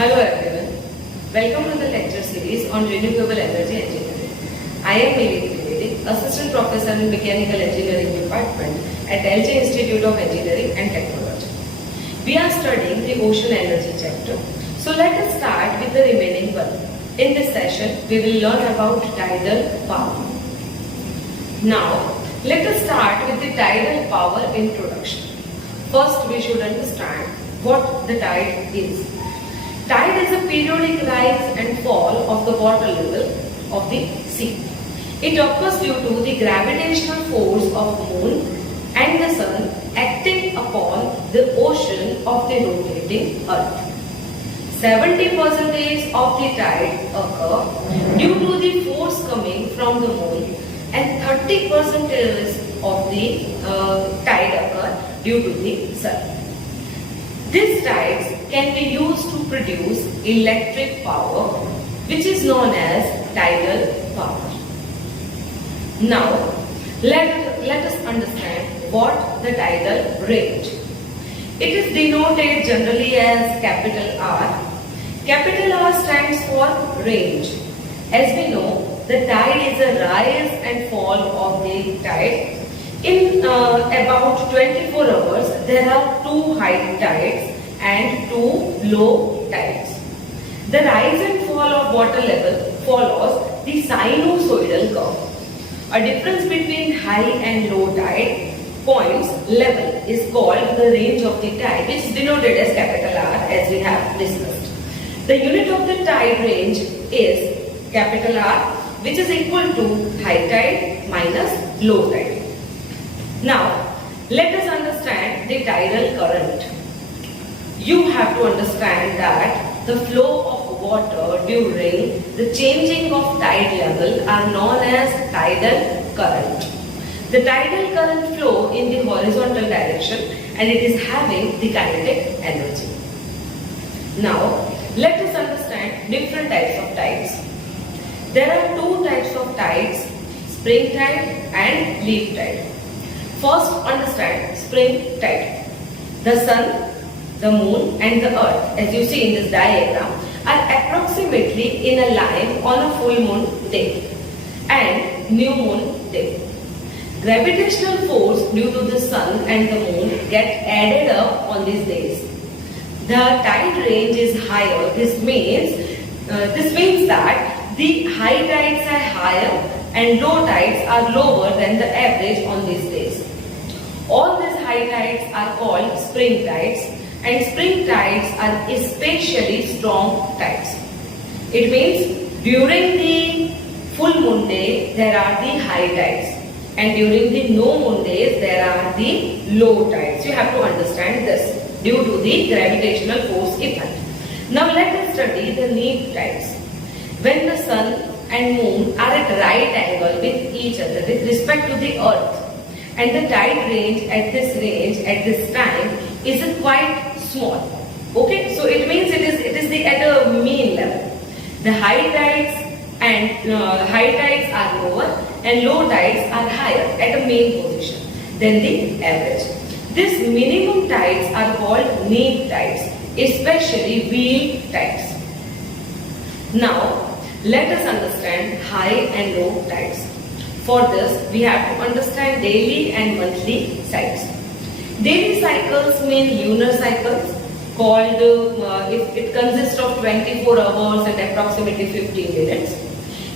Hello everyone. Welcome to the lecture series on renewable energy engineering. I am Mili Trivedi, Assistant Professor in Mechanical Engineering Department at LJ Institute of Engineering and Technology. We are studying the ocean energy chapter. So let us start with the remaining one. In this session, we will learn about tidal power. Now, let us start with the tidal power introduction. First, we should understand what the tide is. Tide is a periodic rise and fall of the water level of the sea. It occurs due to the gravitational force of the moon and the sun acting upon the ocean of the rotating earth. 70% of the tide occur due to the force coming from the moon and 30% of the tide occur due to the sun. These tides can be used to produce electric power, which is known as tidal power. Now, let us understand what the tidal range. It is denoted generally as capital R. Capital R stands for range. As we know, the tide is a rise and fall of the tide. In about 24 hours, there are 2 high tides and 2 low tides. The rise and fall of water level follows the sinusoidal curve. A difference between high and low tide points level is called the range of the tide, which is denoted as capital R, as we have discussed. The unit of the tide range is capital R, which is equal to high tide minus low tide. Now, let us understand the tidal current. You have to understand that the flow of water during the changing of tide level are known as tidal current. The tidal current flow in the horizontal direction and it is having the kinetic energy. Now, let us understand different types of tides. There are 2 types of tides, spring tide and leaf tide. First, understand spring tide. The sun, the moon and the earth, as you see in this diagram, are approximately in a line on a full moon day and new moon day. Gravitational force due to the sun and the moon get added up on these days. The tide range is higher. This means that the high tides are higher and low tides are lower than the average on these days. All these high tides are called spring tides, and spring tides are especially strong tides. It means during the full moon day there are the high tides and during the no moon days there are the low tides. You have to understand this due to the gravitational force effect. Now let us study the neap tides. When the sun and moon are at right angle with each other with respect to the earth, and the tide range at this time is quite small. Okay, so it means it is at a mean level. The high tides are lower and low tides are higher at a mean position than the average. These minimum tides are called neap tides, especially wheel tides. Now, let us understand high and low tides. For this, we have to understand daily and monthly cycles. Daily cycles mean lunar cycles called, it consists of 24 hours and approximately 15 minutes,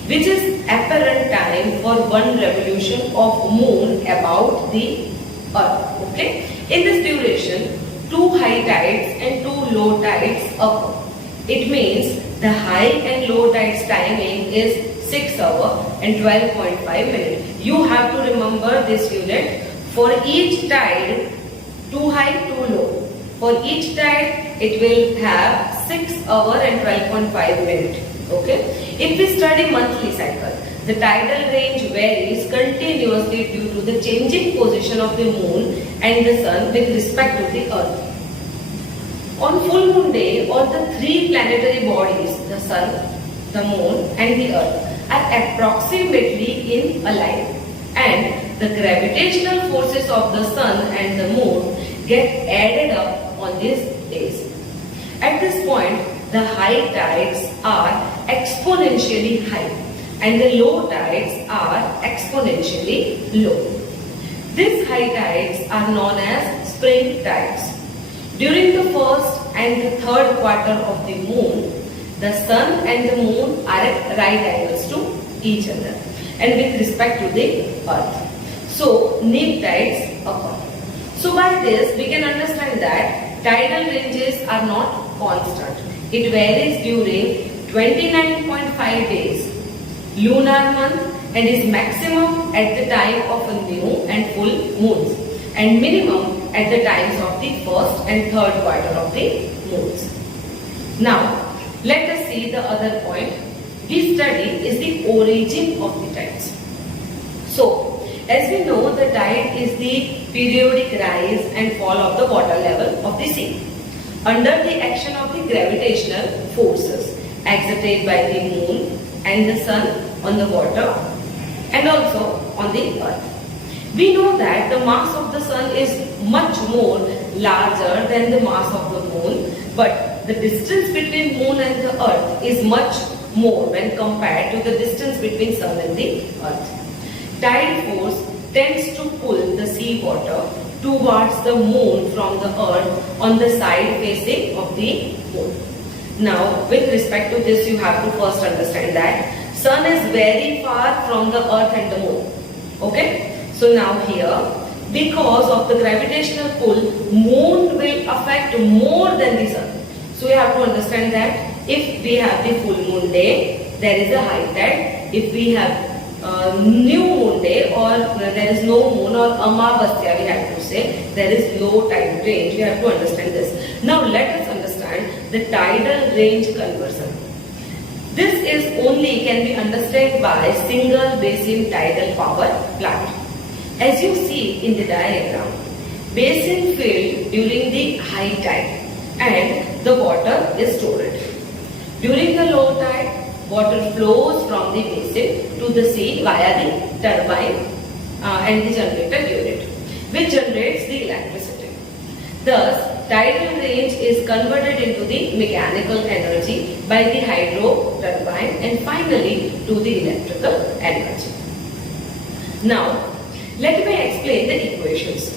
which is apparent time for one revolution of moon about the earth. Okay? In this duration, 2 high tides and 2 low tides occur. It means the high and low tides timing is 6 hours and 12.5 minutes. You have to remember this unit. For each tide, 2 high, 2 low. For each tide, it will have 6 hours and 12.5 minutes. Okay? If we study monthly cycle, the tidal range varies continuously due to the changing position of the moon and the sun with respect to the earth. On full moon day, all the 3 planetary bodies, the sun, the moon and the earth, are approximately in a line, and the gravitational forces of the sun and the moon get added up on these days. At this point, the high tides are exponentially high and the low tides are exponentially low. These high tides are known as spring tides. During the first and the third quarter of the moon, the sun and the moon are at right angles to each other and with respect to the earth. So, neap tides occur. So, by this we can understand that tidal ranges are not constant. It varies during 29.5 days, lunar month, and is maximum at the time of a new and full moons and minimum at the times of the first and third quarter of the moons. Now, let us see the other point. We study is the origin of the tides. So, as we know, the tide is the periodic rise and fall of the water level of the sea under the action of the gravitational forces exerted by the moon and the sun on the water and also on the earth. We know that the mass of the sun is much more larger than the mass of the moon, but the distance between moon and the earth is much more when compared to the distance between sun and the earth. Tide force tends to pull the sea water towards the moon from the earth on the side facing of the moon. Now, with respect to this, you have to first understand that sun is very far from the earth and the moon. Okay? So now here, because of the gravitational pull, moon will affect more than the sun. So you have to understand that if we have the full moon day, there is a high tide. If we have new moon day or there is no moon or Amavasya, we have to say, there is low tide range. We have to understand this. Now let us understand the tidal range conversion. This is only can be understood by single basin tidal power plant. As you see in the diagram, basin filled during the high tide and the water is stored. During the low tide, water flows from the basin to the sea via the turbine and the generator unit, which generates the electricity. Thus, tidal range is converted into the mechanical energy by the hydro turbine and finally to the electrical energy. Now, let me explain the equations.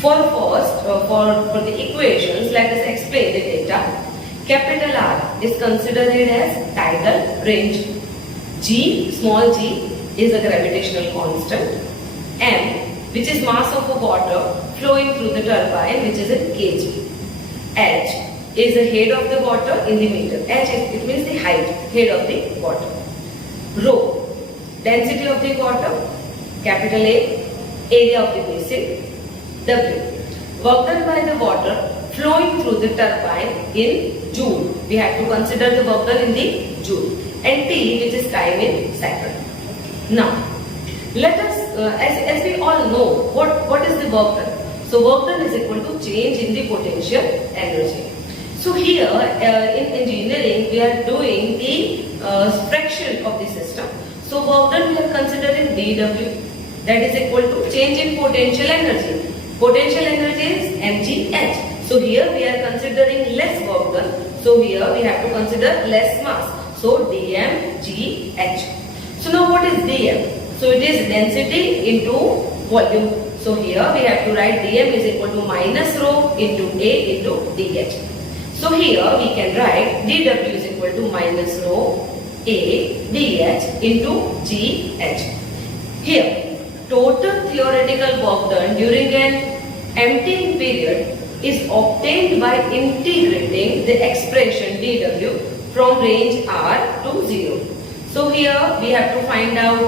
For the equations, let us explain the data. Capital R is considered as tidal range. G, small g, is a gravitational constant. M, which is mass of a water flowing through the turbine, which is in kg. H is the head of the water in the meter. H, it means the height, head of the water. Rho, density of the water. Capital A, area of the basin. W, work done by the water flowing through the turbine in joule. We have to consider the work done in the joule. And T, which is time in second. Now, let us, as we all know, what is the work done? So, work done is equal to change in the potential energy. So, here in engineering, we are doing the fraction of the system. So, work done we are considering dW. That is equal to change in potential energy. Potential energy is mgh. So here we are considering less work done. So here we have to consider less mass. So dmgh. So now what is dm? So it is density into volume. So here we have to write dm is equal to minus rho into a into dh. So here we can write dw is equal to minus rho a dh into gh. Here, total theoretical work done during an emptying period is obtained by integrating the expression dW from range R to 0. So here we have to find out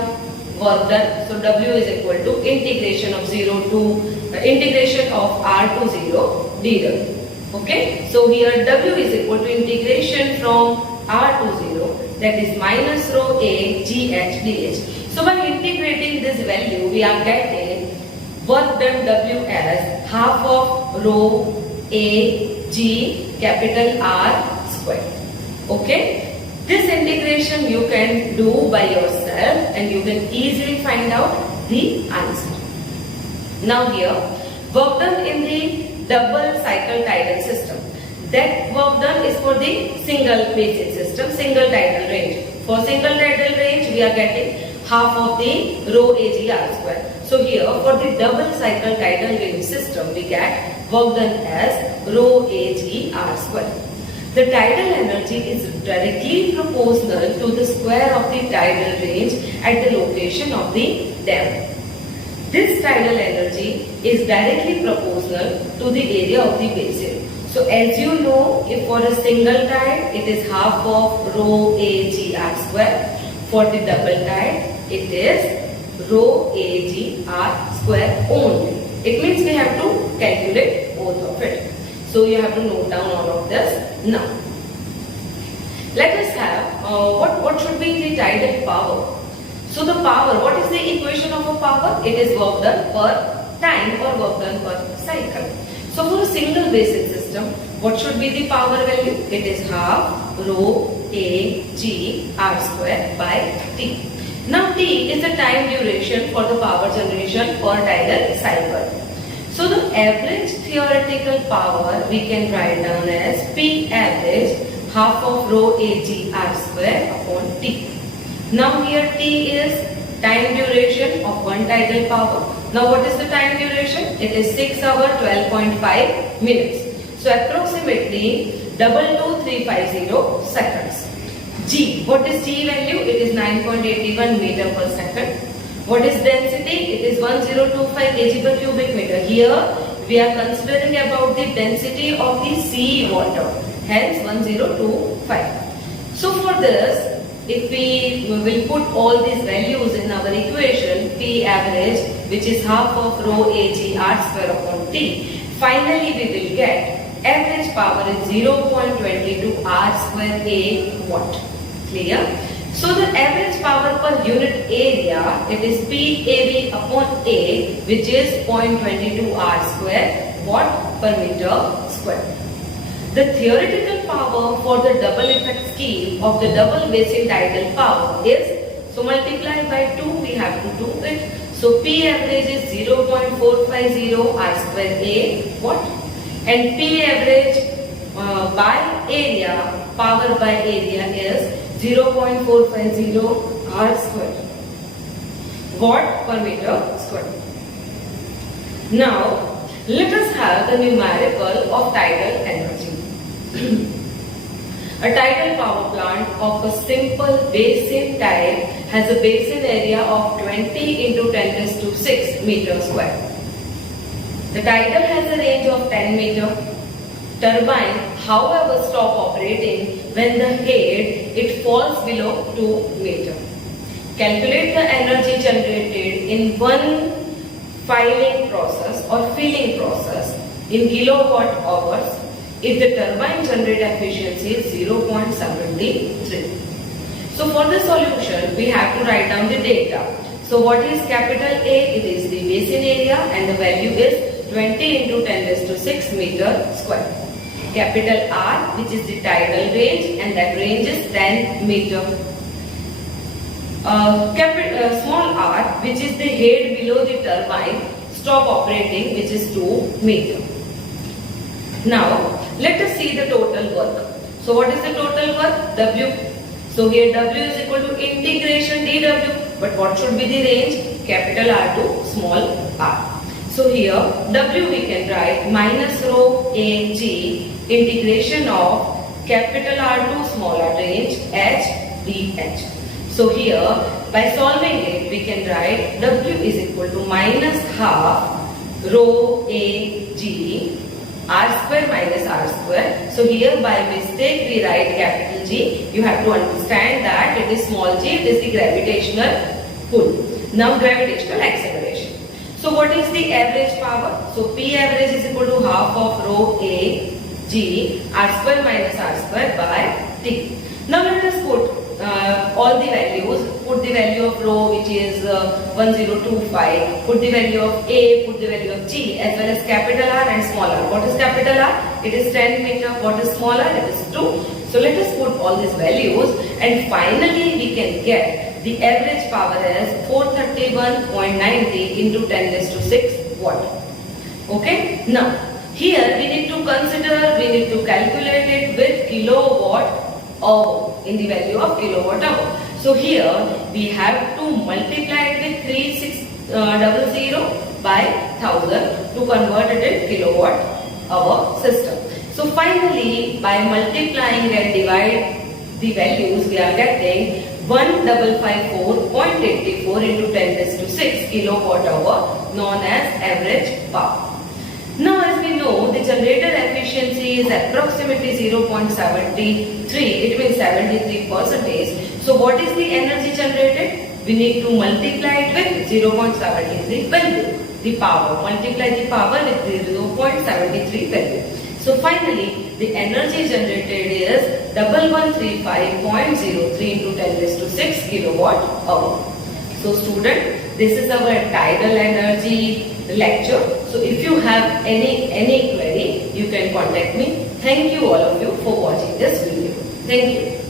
work done. So W is equal to integration of 0 to integration of R to 0 dW. Okay. So here W is equal to integration from R to 0, that is minus rho A gh dh. So by integrating this value, we are getting work done W as half of rho A G capital R square. Okay. This integration you can do by yourself and you can easily find out the answer. Now here, work done in the double cycle tidal system. That work done is for the single basin system, single tidal range. For single tidal range, we are getting half of the rho Ag r square. So here for the double cycle tidal range system, we get work done as rho Ag r square. The tidal energy is directly proportional to the square of the tidal range at the location of the dam. This tidal energy is directly proportional to the area of the basin. So as you know, if for a single tide, it is half of rho Ag r square. For the double tide, it is rho Ag r square only. It means we have to calculate both of it. So you have to note down all of this now. Let us have what should be the tidal power. So the power, what is the equation of a power? It is work done per time or work done per cycle. So for a single basin system, what should be the power value? It is half rho Ag r square by T. Now T is the time duration for the power generation per tidal cycle. So the average theoretical power we can write down as P average half of rho Ag r square upon T. Now here T is time duration of one tidal power. Now what is the time duration? It is 6 hours 12.5 minutes. So approximately 22350 seconds. G, what is G value? It is 9.81 meter per second. What is density? It is 1025 kg per cubic meter. Here we are considering about the density of the sea water. Hence 1025. So for this, if we will put all these values in our equation, P average, which is half of rho Ag r square upon T, finally we will get average power is 0.22 r square a watt. Clear? So the average power per unit area, it is PAV upon A, which is 0.22 r square watt per meter square. The theoretical power for the double effect scheme of the double basin tidal power is, so multiply by 2, we have to do it. So P average is 0.450 r square A watt, and P average by area, power by area is 0.450 r square watt per meter square. Now let us have the numerical of tidal energy. A tidal power plant of a simple basin type has a basin area of 20 into 10 raised to 6 meter square. The tidal has a range of 10 meter. Turbine, however, stop operating when the head it falls below 2 meter. Calculate the energy generated in one filling process or filling process in kilowatt hours if the turbine generate efficiency is 0.73. So for the solution, we have to write down the data. So what is capital A? It is the basin area and the value is 20 into 10 raised to 6 meter square. Capital R, which is the tidal range, and that range is 10 meter. Small r, which is the head below the turbine, stop operating, which is 2 meter. Now, let us see the total work. So, what is the total work? W. So, here W is equal to integration dW. But what should be the range? Capital R to small r. So, here W we can write minus rho Ag integration of capital R to smaller range H dH. So here by solving it we can write W is equal to minus half rho Ag r square minus r square. So here by mistake we write capital G. You have to understand that it is small g, it is the gravitational pull. Now gravitational acceleration. So what is the average power? So P average is equal to half of rho Ag r square minus r square by T. Now let us put all the values. Put the value of rho, which is 1025. Put the value of A, put the value of G, as well as capital R and small r. What is capital R? It is 10 meter. What is smaller? It is 2. So let us put all these values and finally we can get the average power as 431.90 into 10 raised to 6 watt. Okay. Now Here we need to calculate it with kilowatt hour, in the value of kilowatt hour. So here we have to multiply it with 3600 by 1000 to convert it in kilowatt hour system. So finally, by multiplying and divide the values, we are getting 1554.84 into 10 raised to 6 kilowatt hour, known as average power. Now, as we know, the generator efficiency is approximately 0.73, it means 73%. So what is the energy generated? We need to multiply it with 0.73 value. The power, multiply the power with 0.73 value. So finally, the energy generated is 1135.03 into 10 raised to 6 kilowatt hour. So student, this is our tidal energy lecture. So if you have any query, you can contact me. Thank you all of you for watching this video. Thank you.